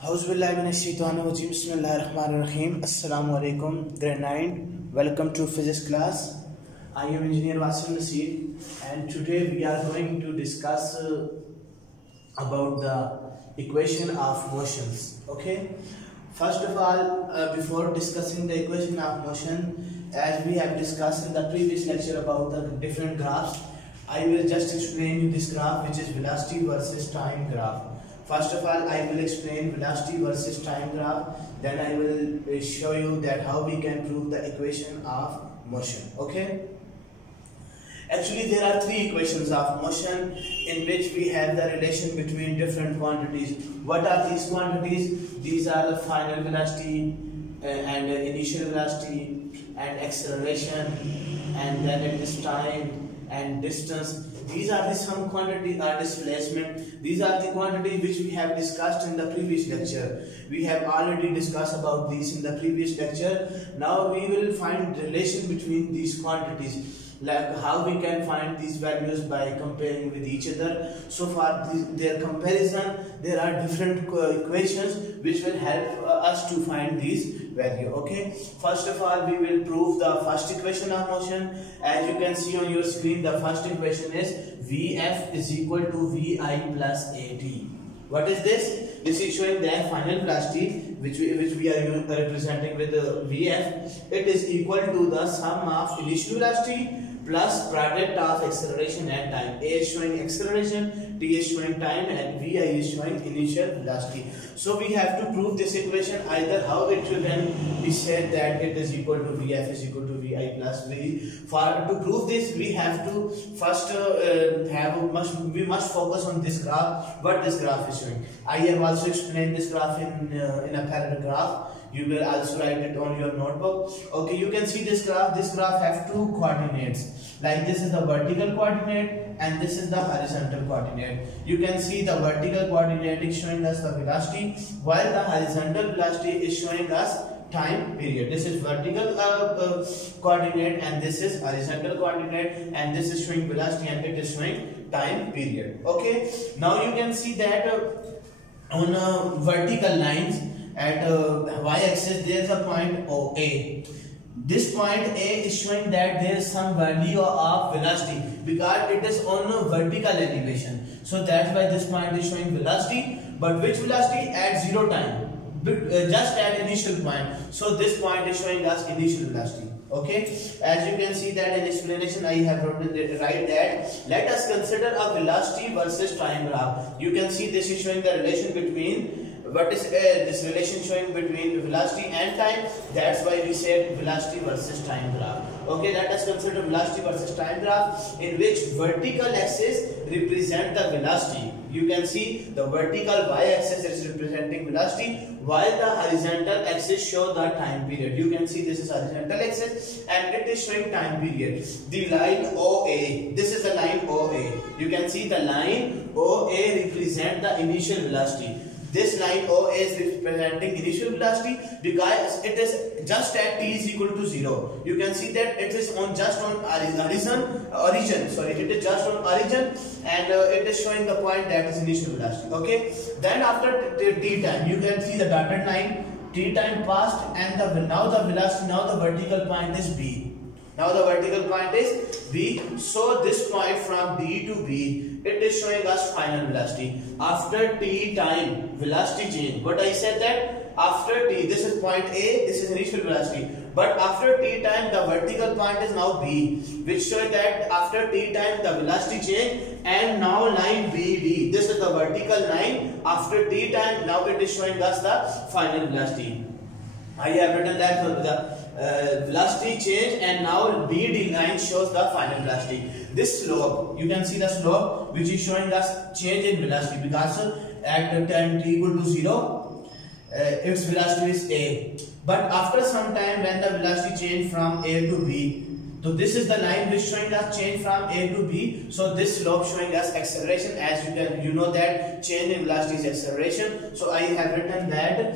Assalamu alaikum, grade 9. Welcome to physics class. I am engineer Wasib Naseer, and today we are going to discuss about the equation of motions. Okay. First of all, before discussing the equation of motion, as we have discussed in the previous lecture about the different graphs, I will just explain you this graph, which is velocity versus time graph. First of all, I will explain velocity versus time graph. Then I will show you that how we can prove the equation of motion. Okay. Actually, there are three equations of motion in which we have the relation between different quantities. What are these quantities? These are the final velocity and initial velocity and acceleration, and then it is time and distance. These are the some quantities are displacement. These are the quantities which we have discussed in the previous lecture. We have already discussed about these in the previous lecture. Now we will find relation between these quantities, like how we can find these values by comparing with each other. So for their comparison, there are different equations which will help us to find these value. Okay, first of all, we will prove the first equation of motion. As you can see on your screen, the first equation is Vf is equal to Vi plus At. What is this? This is showing that final velocity which we are representing with Vf. It is equal to the sum of initial velocity plus product of acceleration and time. A is showing acceleration, T is showing time, and Vi is showing initial velocity. So we have to prove this equation either how it will then be said that it is equal to Vf is equal to Vi plus V. To prove this, we have to first we must focus on this graph. What this graph is showing. I have also explained this graph in a paragraph. You will also write it on your notebook. Okay, you can see this graph. This graph have two coordinates. Like this is the vertical coordinate and this is the horizontal coordinate. You can see the vertical coordinate is showing us the velocity, while the horizontal velocity is showing us time period. This is vertical coordinate and this is horizontal coordinate, and this is showing velocity and it is showing time period. Okay, now you can see that on vertical lines at y-axis there is a point OA. This point A is showing that there is some value of velocity because it is on a vertical elevation. So that's why this point is showing velocity. But which velocity? At 0 time, just at initial point. So this point is showing us initial velocity. Okay, as you can see that in explanation I have written right that let us consider a velocity versus time graph. You can see this is showing the relation between this relation showing between velocity and time. That's why we said velocity versus time graph. Okay, let us consider velocity versus time graph in which vertical axis represent the velocity. You can see the vertical y-axis is representing velocity, while the horizontal axis show the time period. You can see this is horizontal axis and it is showing time period. The line OA, this is the line OA. You can see the line OA represent the initial velocity. This line OA is representing initial velocity because it is just at t is equal to 0. You can see that it is on just on origin. Sorry, it is just on origin, and it is showing the point that is initial velocity. Okay. Then after t time, you can see the dotted line. T time passed, and now the velocity, now the vertical point is B. Now the vertical point is B. So this point from D to B, it is showing us final velocity. After T time, velocity change. But I said that after T, this is point A, this is initial velocity. But after T time, the vertical point is now B, which shows that after T time, the velocity change, and now line BD. This is the vertical line. After T time, now it is showing us the final velocity. I have written that the velocity change, and now BD line shows the final velocity. This slope, you can see the slope which is showing us change in velocity because at time t equal to 0, its velocity is A. But after some time when the velocity change from A to B, so this is the line which showing us change from A to B. So this slope showing us acceleration. As you know that change in velocity is acceleration. So I have written that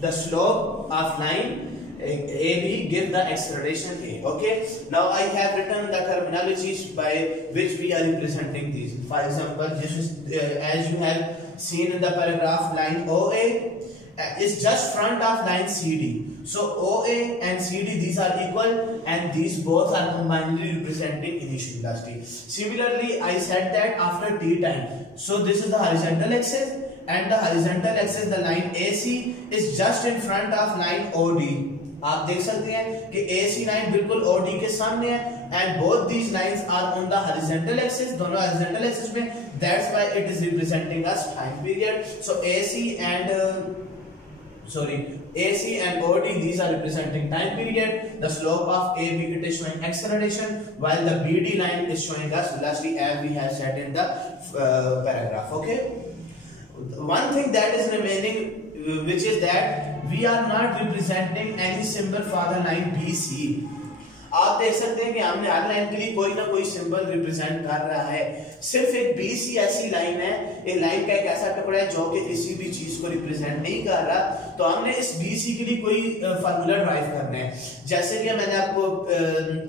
the slope of line AB give the acceleration A. Okay. Now I have written the terminologies by which we are representing these. For example, this is as you have seen in the paragraph, line OA is just front of line CD. So OA and CD, these are equal and these both are combinedly representing initial velocity. Similarly, I said that after t time. So this is the horizontal axis, and the horizontal axis, the line AC is just in front of line OD. आप देख सकते हैं कि AC line बिल्कुल OD के सामने है, and both these lines are on the horizontal axis, दोनों horizontal axis में, that's why it is representing us time period. So AC and OD, these are representing time period. The slope of AB, it is showing acceleration, while the BD line is showing us velocity, as we have said in the paragraph. Okay, one thing that is remaining, which is that we are not representing any symbol for the line BC. आप देख सकते हैं कि हमने हर line के लिए कोई ना कोई सिंबल रिप्रेजेंट कर रहा है। सिर्फ एक BC ऐसी लाइन है, एक लाइन का एक ऐसा टुकड़ा है जो कि किसी भी चीज को रिप्रेजेंट नहीं कर रहा, तो हमने इस BC के लिए कोई फार्मूला ड्राइव करना है। जैसे कि मैंने आपको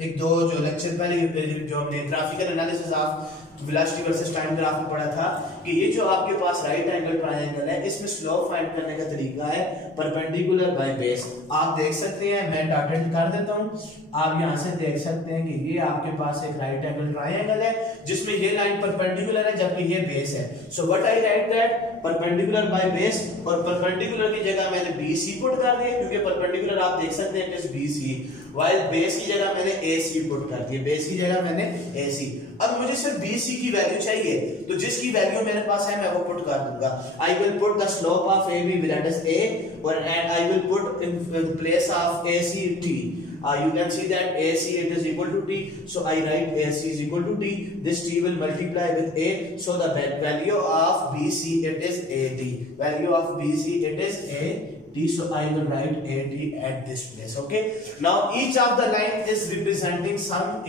एक दो जो लेक्चर पहले जो हमने graphical analysis of velocity versus time graph में पढ़ा था कि ये जो आपके पास राइट एंगल ट्रायंगल है, इसमें स्लोप फाइंड करने का तरीका है परपेंडिकुलर बाय बेस। आप देख सकते हैं, मैं डॉटेड कर देता हूं, आप यहां से देख सकते हैं कि ये आपके पास एक राइट एंगल ट्रायंगल है जिसमें ये लाइन परपेंडिकुलर है जबकि ये बेस है। So what I right that perpendicular by base, और परपेंडिकुलर की जगह मैंने BC पुट कर दिया क्योंकि परपेंडिकुलर आप देख सकते हैं it is BC, while base की जगह मैंने AC पुट कर दिया, बेस की जगह मैंने AC। अब मुझे सिर्फ BC की वैल्यू चाहिए, तो जिसकी वैल्यू मेरे पास है मैं वो पुट कर दूंगा। I will put the slope of AB that is A, and I will put in place of AC T. You can see that AC it is equal to T, so I write AC is equal to T. This T will multiply with A, so the value of BC it is AD. Value of BC it is AD, so I will write AD at this place. Okay. Now each of the line is representing some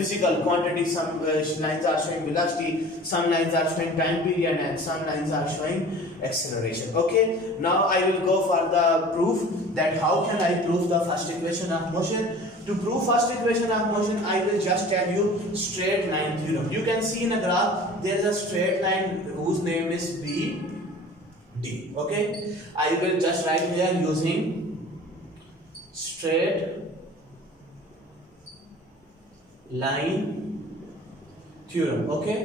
physical quantity. Some lines are showing velocity, some lines are showing time period, and some lines are showing acceleration. Okay. Now I will go for the proof, that how can I prove the first equation of motion. To prove first equation of motion, I will just tell you straight line theorem. You can see in a graph there is a straight line whose name is BD. Okay, I will just write here using straight line theorem. Okay,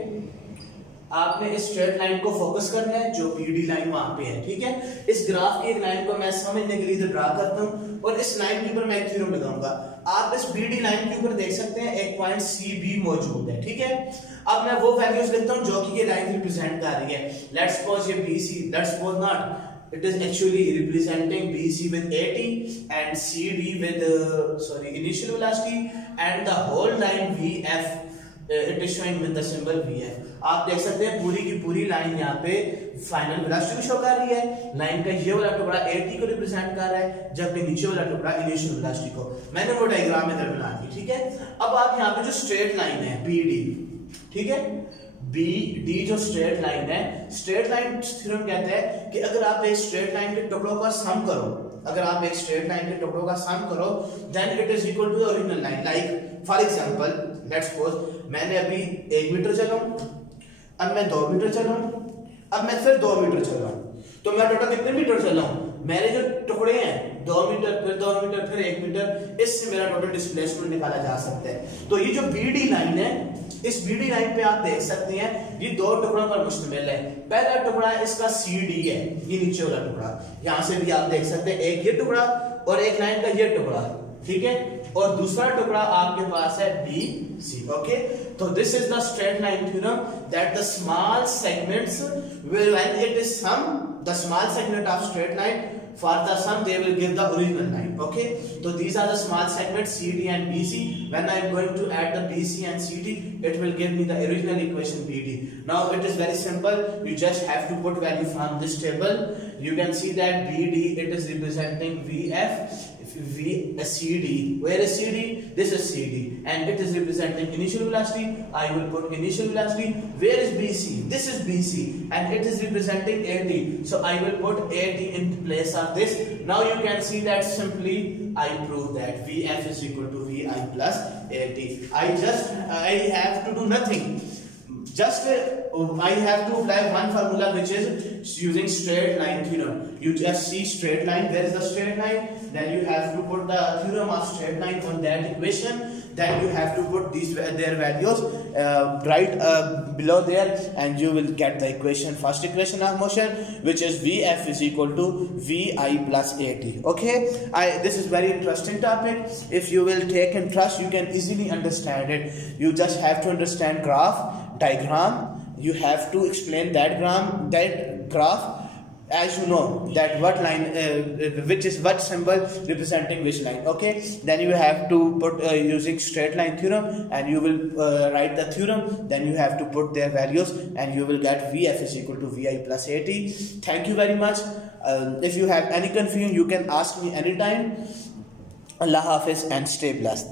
आपने इस straight line को focus करना है जो BD line वहां पे है। ठीक है, इस ग्राफ की एक लाइन को मैं समझने के लिए ड्रा करता हूं और इस लाइन के ऊपर मैं एक थ्योरम लगाऊंगा। आप इस BD लाइन के ऊपर देख सकते हैं एक पॉइंट CB मौजूद है। ठीक है, अब मैं वो वैल्यूज लिखता हूं जो कि ये लाइन रिप्रेजेंट कर रही है। लेट्स सपोज ये BC, let's suppose not, it is actually representing BC with 80 and CD with initial velocity, and the whole line VF it is showing with the symbol VF. आप देख सकते हैं पूरी की पूरी लाइन यहाँ पे फाइनल वेलोसिटी को शो कर रही है। लाइन का ये वाला टुकड़ा 80 को रिप्रेजेंट कर रहा है जबकि नीचे वाला टुकड़ा इनिशियल वेलोसिटी को। मैंने वो डायग्राम में बना दी। ठीक है, अब आप यहाँ पे जो स्ट्रेट लाइन है BD, ठीक है, BD जो स्ट्रेट लाइन है, स्ट्रेट लाइन थ्योरम कहता है कि अगर आप एक स्ट्रेट लाइन के टुकड़ों का सम करो, अगर आप एक स्ट्रेट लाइन के टुकड़ों का सम करो, then it is equal to the original line. Like for example, let's suppose मैंने अभी 1 मीटर चला, अब मैं 2 मीटर चला, अब मैं फिर 2 मीटर चला, तो मैं टोटल कितने मीटर चला हूं? मेरे जो टुकड़े हैं 2 मीटर फिर 2 मीटर फिर 1 मीटर, इससे मेरा टोटल डिस्प्लेसमेंट निकाला जा सकता है। तो ये जो BD लाइन है, इस BD लाइन पे आप देख सकते हैं ये 2 टुकड़ों पर मुश्तमिल है। पहला टुकड़ा इसका CD है, ये नीचे वाला टुकड़ा, यहां से भी आप देख सकते हैं एक ये टुकड़ा और एक लाइन का ये टुकड़ा। ठीक है, और दूसरा टुकड़ा आपके पास है BC। ओके, तो this is the straight line theorem that the small segments will, when it is sum, the small segment of straight line, for the sum they will give the original line. Okay, so these are the small segments CD and BC. When I am going to add the BC and CD, it will give me the original equation BD. Now it is very simple, you just have to put value from this table. You can see that BD it is representing VF, CD, where is CD? This is CD, and it is representing initial velocity. I will put initial velocity. Where is BC? This is BC, and it is representing AD, so I will put AD in place of this. Now you can see that simply I prove that VF is equal to VI plus AD. I have to do nothing, just I have to apply one formula which is using straight line theorem. You just see straight line, where is the straight line? Then you have to put the theorem of straight line on that equation. Then you have to put their values right below there, and you will get the equation, first equation of motion, which is Vf is equal to Vi plus At. Okay, this is very interesting topic. If you will take interest, you can easily understand it. You just have to understand graph, diagram. You have to explain that graph, as you know that what line which is what symbol representing which line. Okay, then you have to put using straight line theorem, and you will write the theorem. Then you have to put their values, and you will get Vf is equal to Vi plus At. Thank you very much. If you have any confusion, you can ask me anytime. Allah Hafiz and stay blessed.